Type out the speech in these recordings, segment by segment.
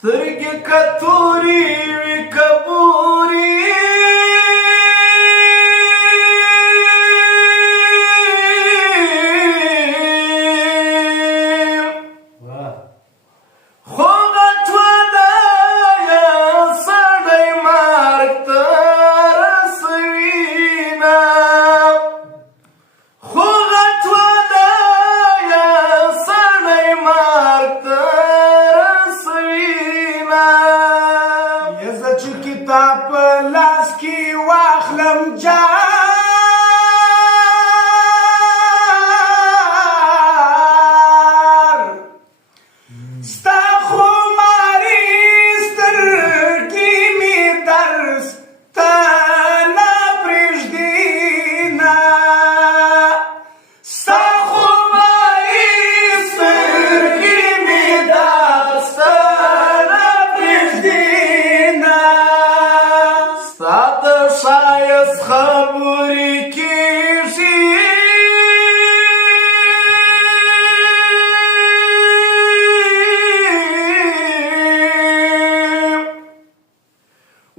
سترګې کتوري وي کبوري خو غټواله یې سړی مرګ ته رسوینه خو غټواله یې سړی مرګ ته رسوینه یه زه چې کتاب په لاس کې واخلم خبرې کېږي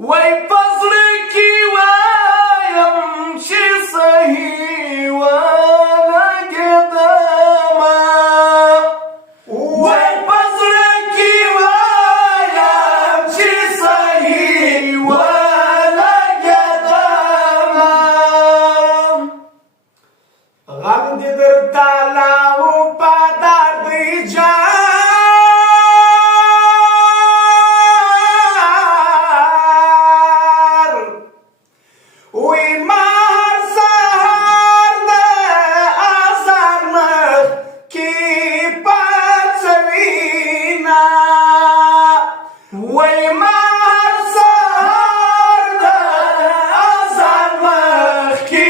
وای په زړه کې وایم چې صحیح ولګېدمه وای په زړه کې وایم چې صحیح غم دې درته لاو پادار دی جار وی مار سهار د آزار مخ کې پاڅوینا وی مار سهار د آزار مخ کې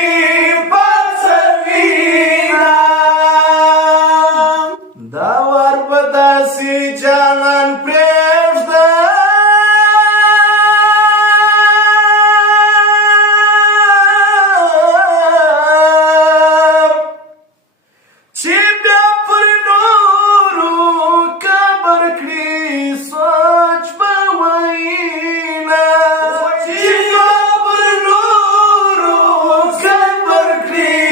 دا ور به داسې جانان پرېږده چې بیا پر نورو کبر کړي سوچ به وینه چې بیا پر نورو کبر کړي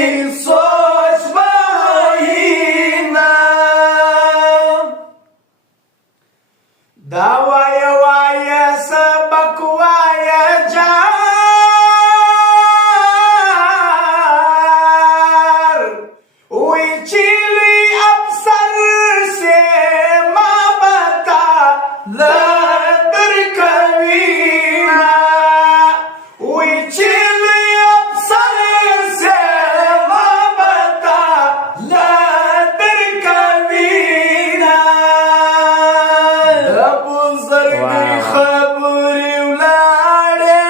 سوچ به وینه دا وایه وایه سبق وایه جار وی چیلی افسر سے ما بتا لدر کوینا وی چیلی افسر سے ما بتا لدر کوینا زرګي خبرې ولاړې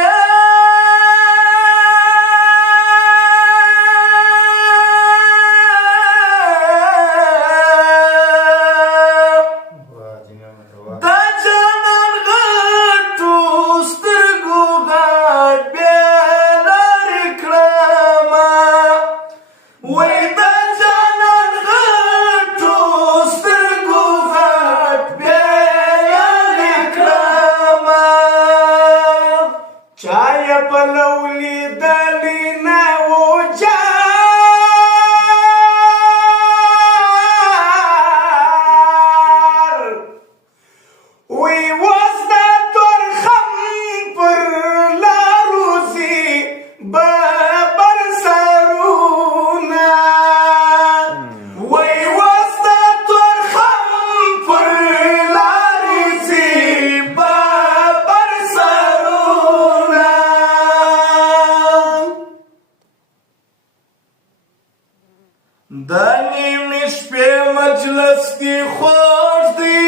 د جانان غټو سترګو غټ بې لارې کړمه وای د جانان غټو سترګو غټ بې چای په لولي دلی نه و جار وی وز د تورخم پر لارو ځي ببر سرونه وی وز د تورخم پر لارو ځي ببر سرونه د نیمې شپې مجلس کې خوږ دی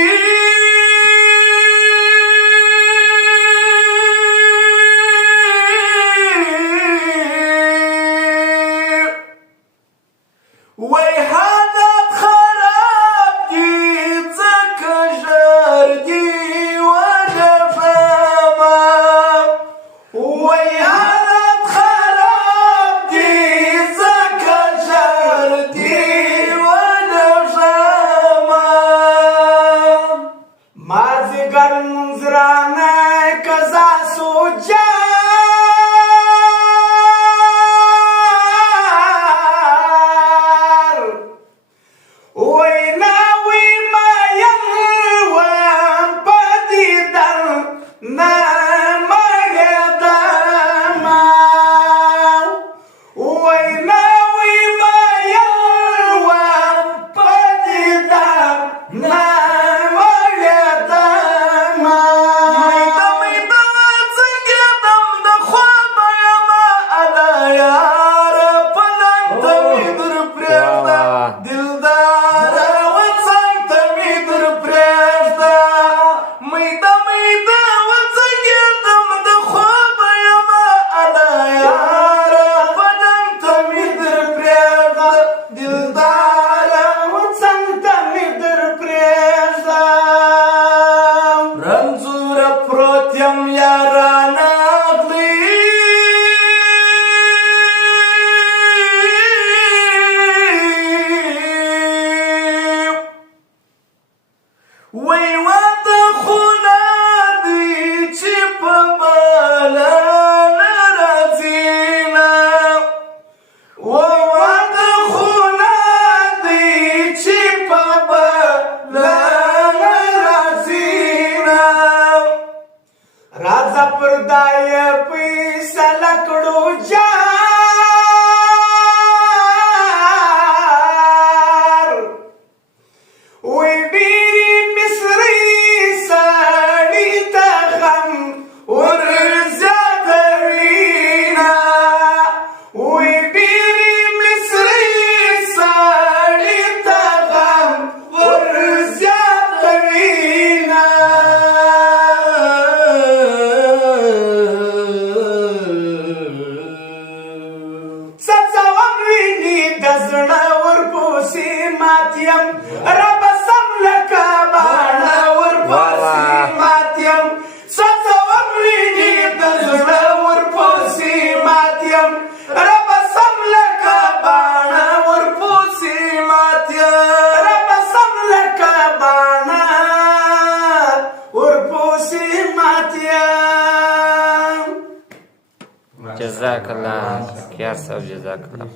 وای حالت خراب دی ځکه ژر دی وډفمه وای حالت خراب دی ځکه ژر دی وډفمه مازیګر خدای فیصله کړو جار وی ډېرې مصري سړي ته غم ور زیاتوینه وی ډېرې مصري سړي ته غم ور زیاتوینه سڅوم ویني د زړه ورپسې مات یم رب سم لکه باڼه ورپسې مات یم سڅوم ویني د زړه ورپسې مات یم رب سم لکه باڼه ورپسې مات یم رب سم لکه باڼه ورپسې مات یم. جزاك الله خير صاحب، جزاك الله.